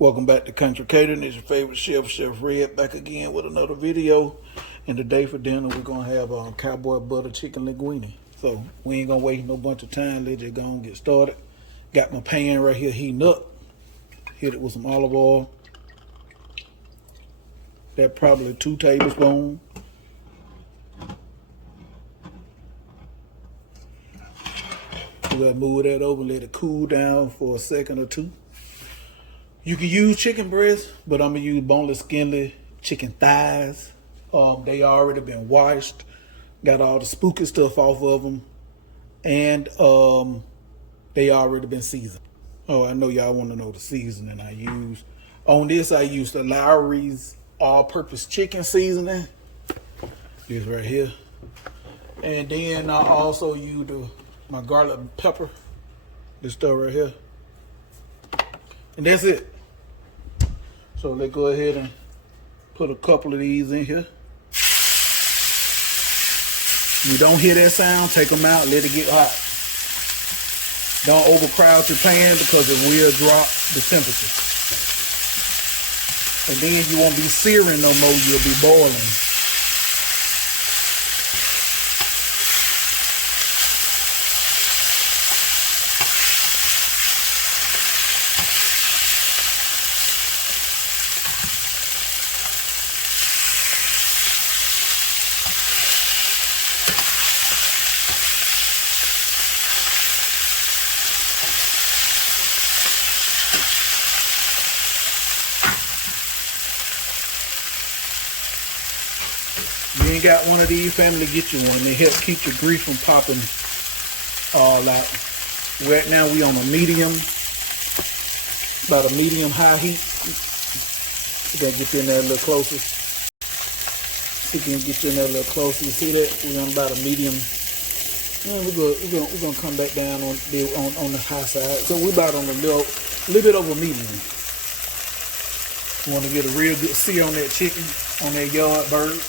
Welcome back to Country Catering. It's your favorite chef, Chef Red, back again with another video. And today for dinner, we're going to have Cowboy butter chicken linguine. So we ain't going to waste no bunch of time. Let's just go and get started. Got my pan right here heating up. Hit it with some olive oil. That probably 2 tablespoons. We'll move that over and let it cool down for a second or two. You can use chicken breast, but I'm going to use boneless skillet chicken thighs. They already been washed. Got all the spooky stuff off of them. And they already been seasoned. Oh, I know y'all want to know the seasoning I use. On this, I use the Lowry's all-purpose chicken seasoning. This right here. And then I also use my garlic and pepper. This stuff right here. And that's it. So let's go ahead and put a couple of these in here. You don't hear that sound, take them out, let it get hot. Don't overcrowd your pan because it will drop the temperature. And then you won't be searing no more, you'll be boiling. You ain't got one of these, family, get you one. They help keep your grease from popping all out. Right now we on a medium, about a medium high heat. We gotta get you in there a little closer. We can get you in there a little closer. You see that? We're on about a medium. We're gonna come back down on the high side. So we're about on a little bit over medium. We want to get a real good sear on that chicken, on that yard bird.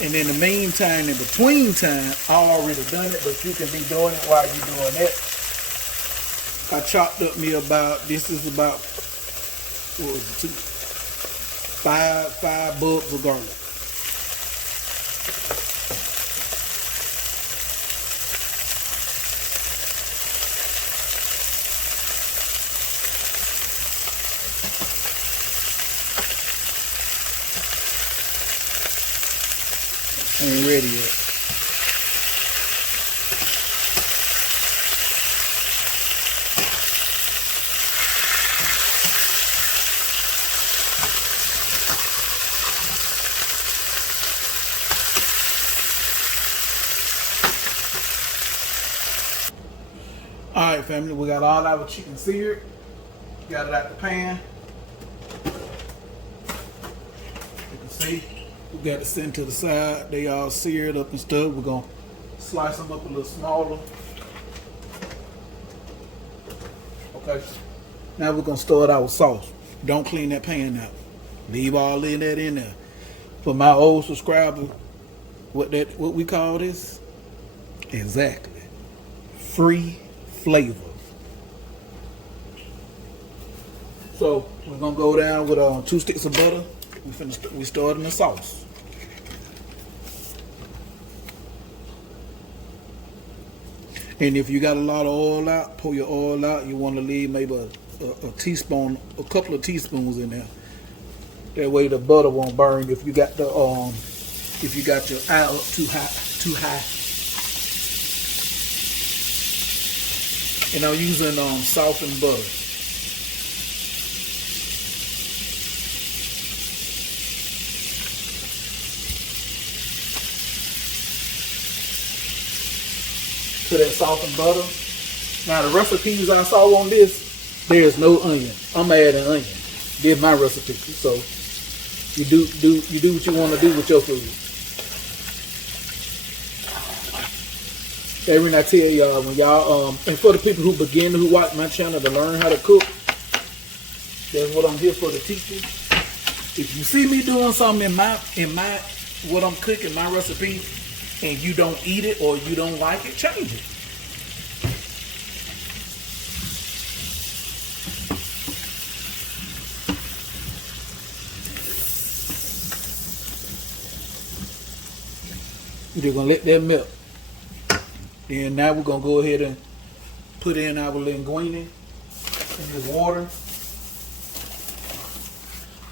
And in the meantime, in between time, I already done it, but you can be doing it while you're doing that. I chopped up me about, this is about, what was it, five bulbs of garlic. Ain't ready yet. All right, family, we got all our chicken seared. Got it out the pan. You can see. We got it sent to the side. They all seared up and stuff. We're going to slice them up a little smaller. Okay. Now we're going to start our sauce. Don't clean that pan out. Leave all of that in there. For my old subscriber, what we call this? Exactly. Free flavor. So we're going to go down with 2 sticks of butter. We starting the sauce. And if you got a lot of oil out, pour your oil out. You want to leave maybe a teaspoon, a couple of teaspoons in there. That way the butter won't burn if you got the if you got your eye up too high. And I'm using softened butter. To that softened butter. Now the recipes I saw on this, there's no onion. I'm adding onion. This is my recipe. So you do what you want to do with your food. Every night I tell y'all, when y'all and for the people who watch my channel to learn how to cook, that's what I'm here for, to teach you. If you see me doing something in my what I'm cooking, my recipe, and you don't eat it or you don't like it, change it. We're just gonna let that melt. Then now we're gonna go ahead and put in our linguine in this water.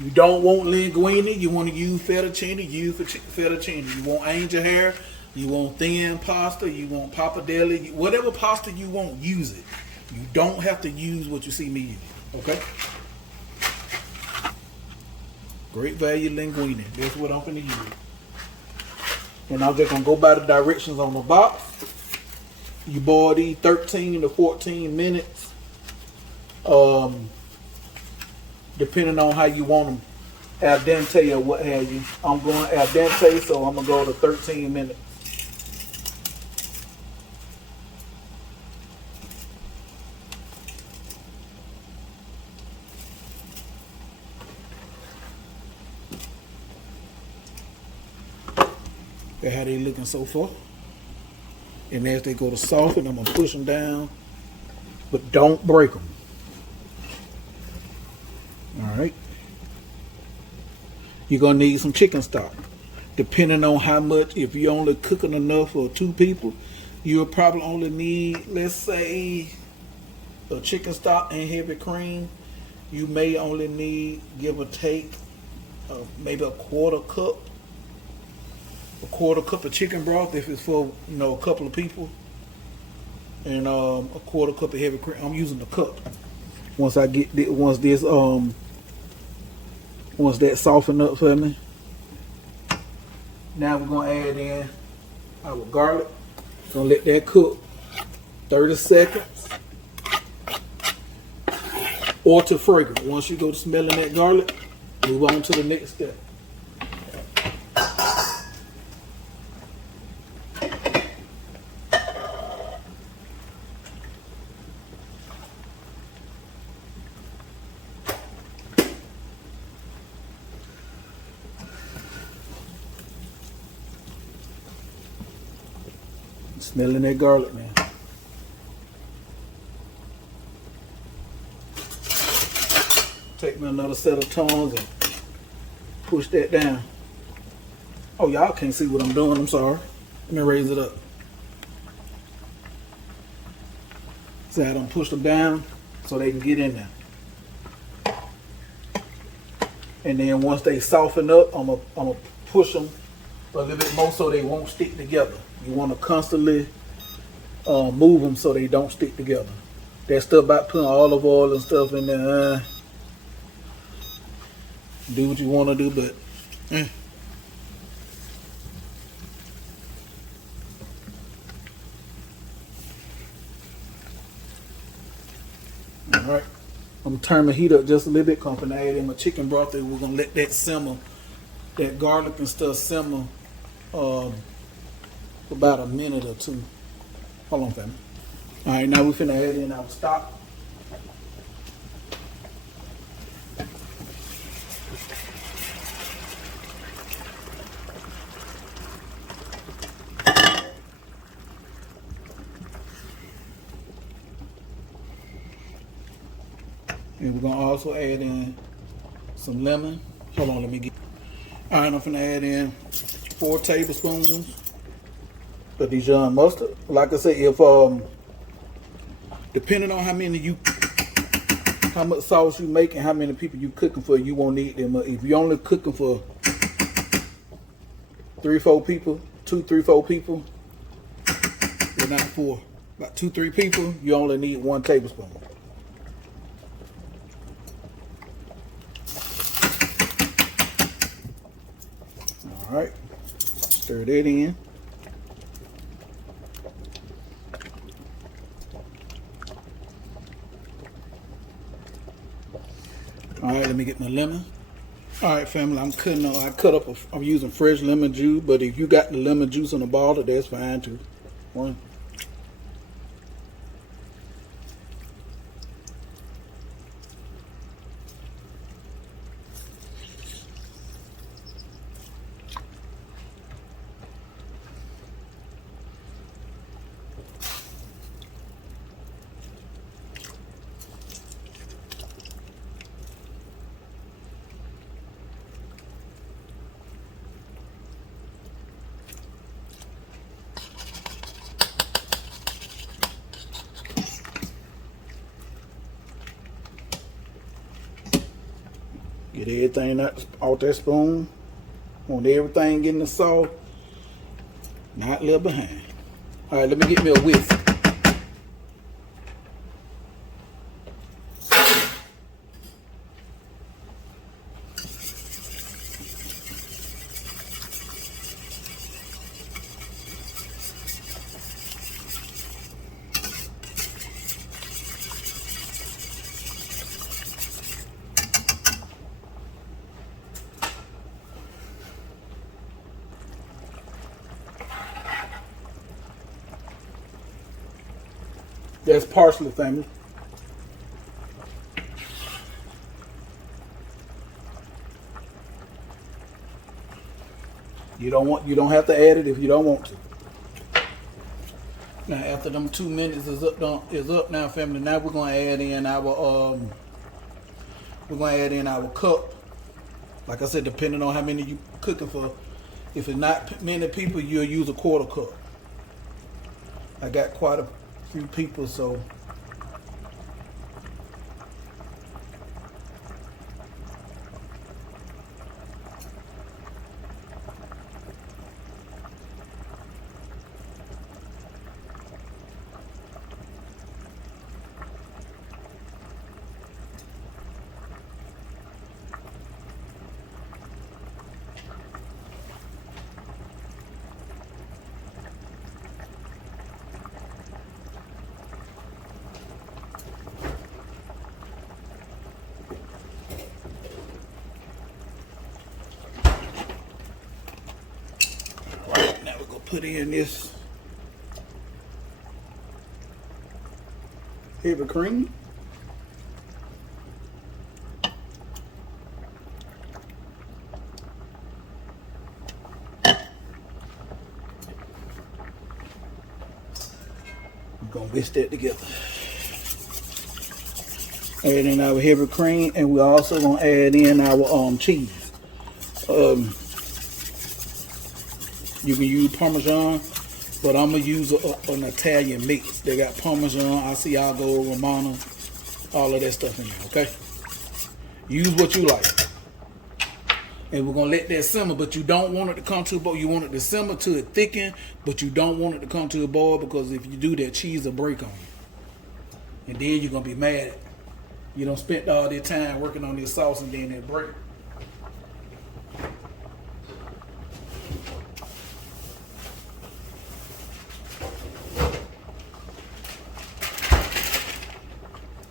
You don't want linguine, you want to use fettuccine, use fettuccine. You want angel hair, you want thin pasta, you want pappardelle, whatever pasta you want, use it. You don't have to use what you see me use, okay? Great value linguine, that's what I'm gonna use. And I'm just gonna go by the directions on the box. You boil these 13 to 14 minutes. Depending on how you want them, al dente or what have you. I'm going al dente, so I'm gonna go to 13 minutes. That's how they looking so far. And as they go to soften, I'm gonna push them down, but don't break them. All right. You're gonna need some chicken stock. Depending on how much, if you're only cooking enough for 2 people, you'll probably only need, let's say, a chicken stock and heavy cream. You may only need, give or take, maybe a quarter cup of chicken broth if it's for a couple of people, and a quarter cup of heavy cream. I'm using the cup. Once that soften up for me, now we're gonna add in our garlic. Gonna let that cook 30 seconds or to fragrant. Once you go to smelling that garlic, move on to the next step. Smelling that garlic, man. Take me another set of tongs and push that down. Oh, y'all can't see what I'm doing. I'm sorry. Let me raise it up. See how I done push them down so they can get in there. And then once they soften up, I'm gonna push them a little bit more so they won't stick together. You want to constantly move them so they don't stick together. That stuff about putting olive oil and stuff in there, do what you want to do, but all right. I'm gonna turn my heat up just a little bit. I'm gonna add in my chicken broth, and we're gonna let that simmer, that garlic and stuff simmer for about a minute or 2. Hold on, family. All right, now we're finna add in our stock. And we're gonna also add in some lemon. Hold on, let me get. All right, I'm finna add in 4 tablespoons of Dijon mustard. Like I said, if depending on how much sauce you make and how many people you cooking for, you won't need them. If you're only cooking for 3-4 people, 2-3-4 people, well, not 4, about 2-3 people, you only need 1 tablespoon. All right, stir that in. All right, let me get my lemon. All right, family, I'm using fresh lemon juice, but if you got the lemon juice in a bottle, that's fine too. 1. Get everything out that spoon. Want everything getting the sauce. Not left behind. All right, let me get me a whisk. That's parsley, family. You don't have to add it if you don't want to. Now after them 2 minutes is up now, family. Now we're gonna add in our cup. Like I said, depending on how many you cooking for. If it's not many people, you'll use a 1/4 cup. I got quite a few people, so now we're gonna put in this heavy cream. We're gonna whisk that together. Add in our heavy cream, and we're also gonna add in our cheese. You can use Parmesan, but I'm gonna use an Italian mix. They got Parmesan, Asiago, Romano, all of that stuff in there. Okay, use what you like. And we're gonna let that simmer, but you don't want it to come to a boil. You want it to simmer to it thicken, but you don't want it to come to a boil, because if you do that, cheese will break on you, and then you're gonna be mad. You don't spend all this time working on this sauce and then it break.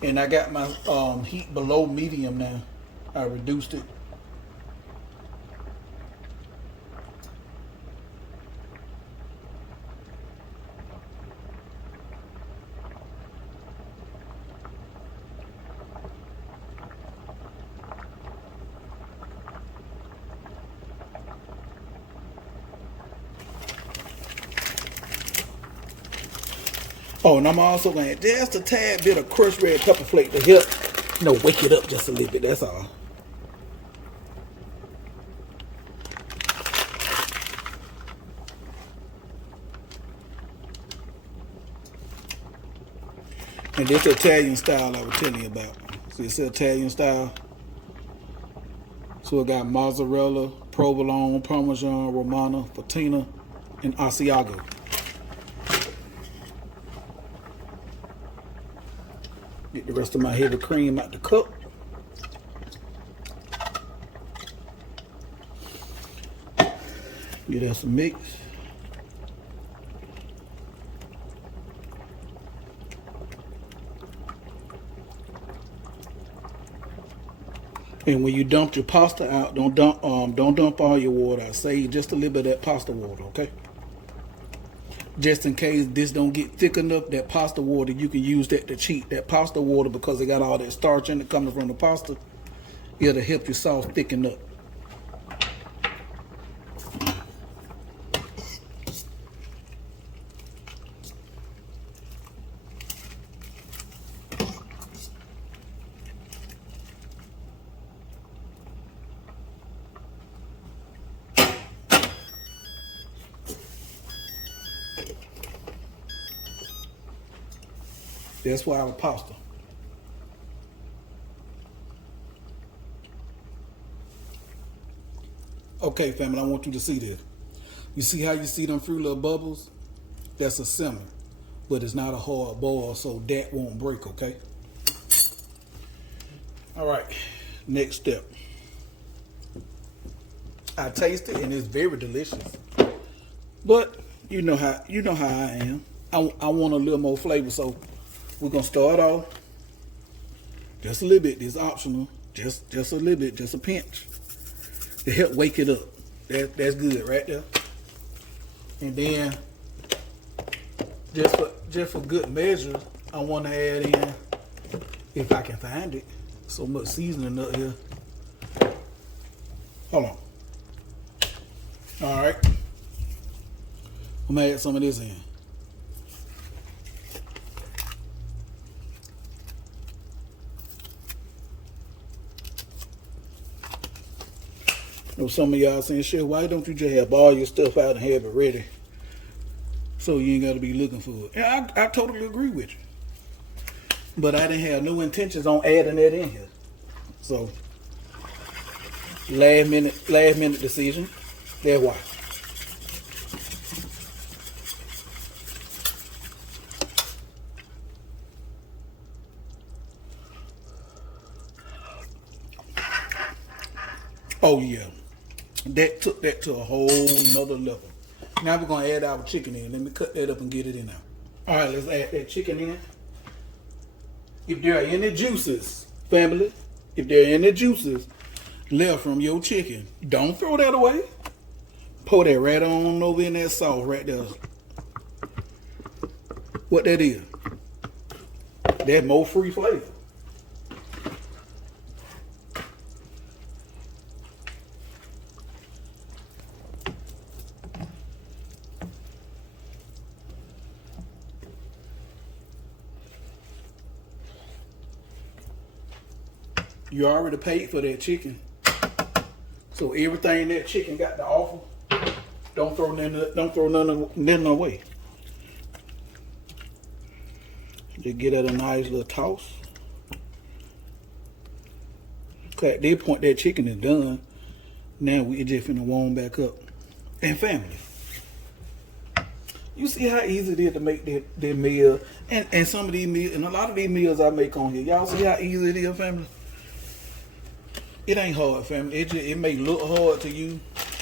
And I got my heat below medium now. I reduced it. Oh, and I'm also going to add just a tad bit of crushed red pepper flake to help, wake it up just a little bit. That's all. And this Italian style I was telling you about. See, it's Italian style. So it got mozzarella, provolone, Parmesan, Romano, Patina, and Asiago. Get the rest of my heavy cream out the cup. Get that some mix. And when you dump your pasta out, don't dump all your water out. Save just a little bit of that pasta water, okay? Just in case this don't get thick enough, that pasta water, you can use that to cheat. That pasta water, because it got all that starch in it coming from the pasta, it'll help your sauce thicken up. That's why our pasta. Okay, family, I want you to see this. You see how you see them three little bubbles? That's a simmer, but it's not a hard boil, so that won't break, okay? All right, next step. I taste it and it's very delicious. But you know how I am. I want a little more flavor, so we're gonna start off just a little bit. It's optional, just a little bit, just a pinch to help wake it up. That's good right there. And then just for good measure, I want to add in, if I can find it, so much seasoning up here. Hold on. All right, I'm gonna add some of this in. You know, some of y'all saying, "Chef, why don't you just have all your stuff out and have it ready, so you ain't got to be looking for it?" And I totally agree with you, but I didn't have no intentions on adding that in here. So last minute decision. That's why. Oh yeah, that took that to a whole nother level. Now we're gonna add our chicken in. Let me cut that up and get it in now. All right, let's add that chicken in. If there are any juices, family, if there are any juices left from your chicken, don't throw that away. Pour that right on over in that sauce right there. What that is? That's more free flavor. You already paid for that chicken, so everything that chicken got to offer, don't throw nothing away. Just get at a nice little toss. Okay, at this point that chicken is done. Now we just finna warm back up. And family, you see how easy it is to make that meal, and some of these meals, and a lot of these meals I make on here. Y'all see how easy it is, family? It ain't hard, family. It may look hard to you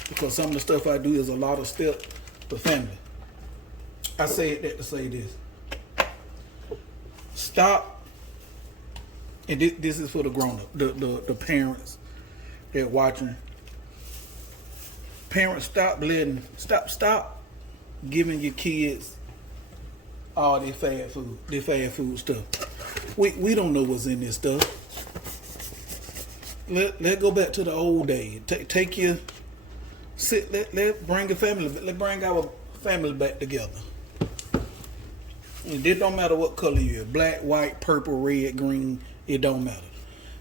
because some of the stuff I do is a lot of steps. But family, I said that to say this. Stop, and this is for the grown-up, the parents that watching. Parents, stop giving your kids all this fast food stuff. We don't know what's in this stuff. Let's go back to the old days. Take your sit. Let bring a family. Let bring our family back together. And it don't matter what color you're, black, white, purple, red, green. It don't matter.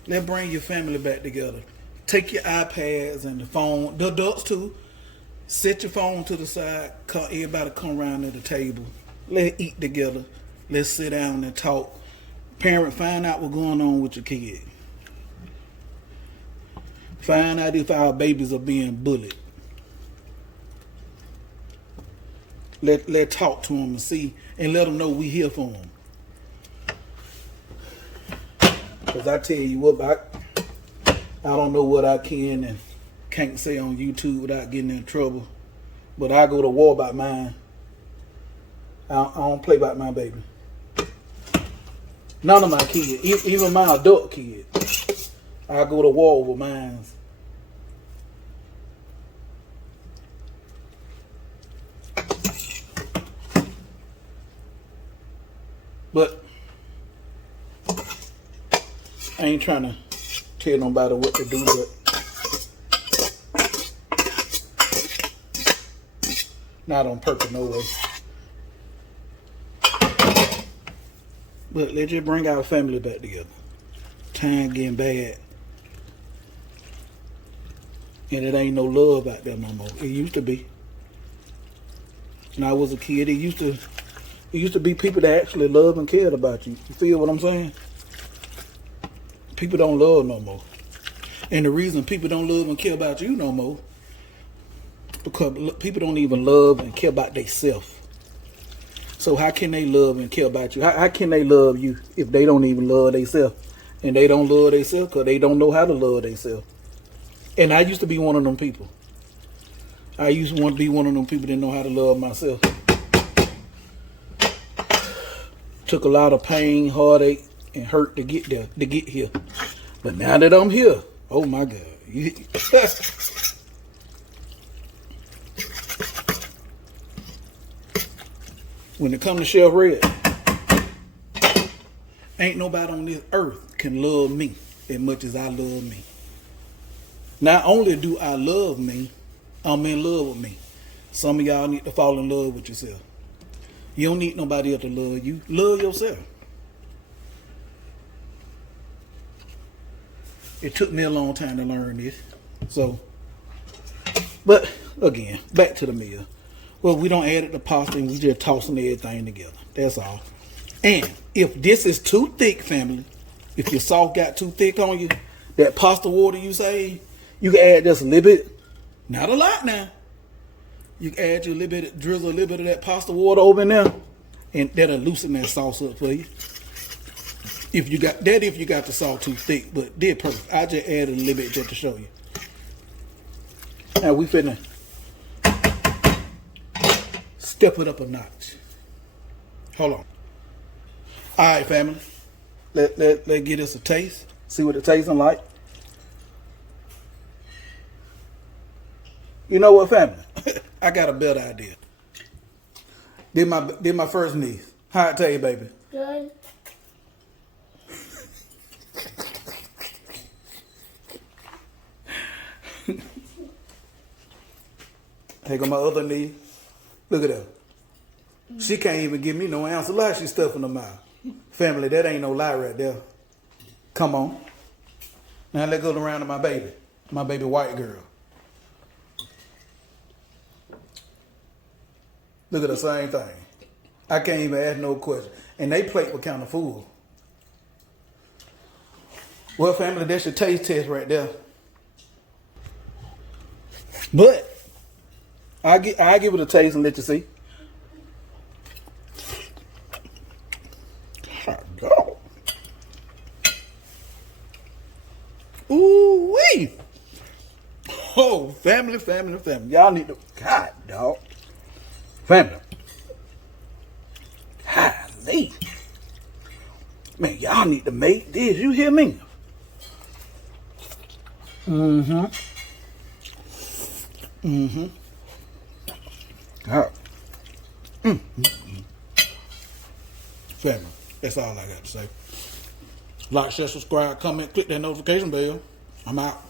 Let's bring your family back together. Take your iPads and the phone. The adults too. Set your phone to the side. Everybody come around at the table. Let's eat together. Let's sit down and talk. Parent, find out what's going on with your kid. Find out if our babies are being bullied. Let talk to them and see, and let them know we here for them. Because I tell you what, I don't know what I can and can't say on YouTube without getting in trouble. But I go to war about mine. I don't play about my baby. None of my kids, even my adult kids, I go to war over mine. But I ain't trying to tell nobody what to do, but not on purpose, no way. But let's just bring our family back together. Time getting bad. And it ain't no love out there no more. It used to be. When I was a kid, it used to be people that actually loved and cared about you. You feel what I'm saying? People don't love no more. And the reason people don't love and care about you no more Because people don't even love and care about themselves. So how can they love and care about you? How can they love you if they don't even love themselves? And they don't love themselves because they don't know how to love themselves. And I used to be one of them people. I used to want to be one of them people that know how to love myself. Took a lot of pain, heartache, and hurt to get there, to get here. But now that I'm here, oh my God. When it comes to Chef Red, ain't nobody on this earth can love me as much as I love me. Not only do I love me, I'm in love with me. Some of y'all need to fall in love with yourself. You don't need nobody else to love you. Love yourself. It took me a long time to learn this. So, but again, back to the meal. Well, we don't add it to pasta and we just tossing everything together. That's all. And if this is too thick, family, if your sauce got too thick on you, that pasta water you say, you can add just a little bit. Not a lot now. You can add you a little bit, drizzle a little bit of that pasta water over in there, and that'll loosen that sauce up for you. If you got the sauce too thick, but they're perfect. I just added a little bit just to show you. Now we finna step it up a notch. Hold on. All right, family. Let get us a taste. See what it tasting like. You know what, family? I got a better idea. Did my first niece. How it taste, baby? Good. Take on my other knee. Look at her. She can't even give me no ounce of lie. She's stuffing her mouth. Family, that ain't no lie right there. Come on. Now let's go around to my baby white girl. Look at the same thing. I can't even ask no question. And they plate was kind of full. Well, family, that's your taste test right there. But I give it a taste and let you see. Go. Ooh wee. Oh, family. Y'all need to. God, dog. Family. Golly. Man, y'all need to make this. You hear me? Mm-hmm. God. Family, that's all I got to say. Like, share, subscribe, comment, click that notification bell. I'm out.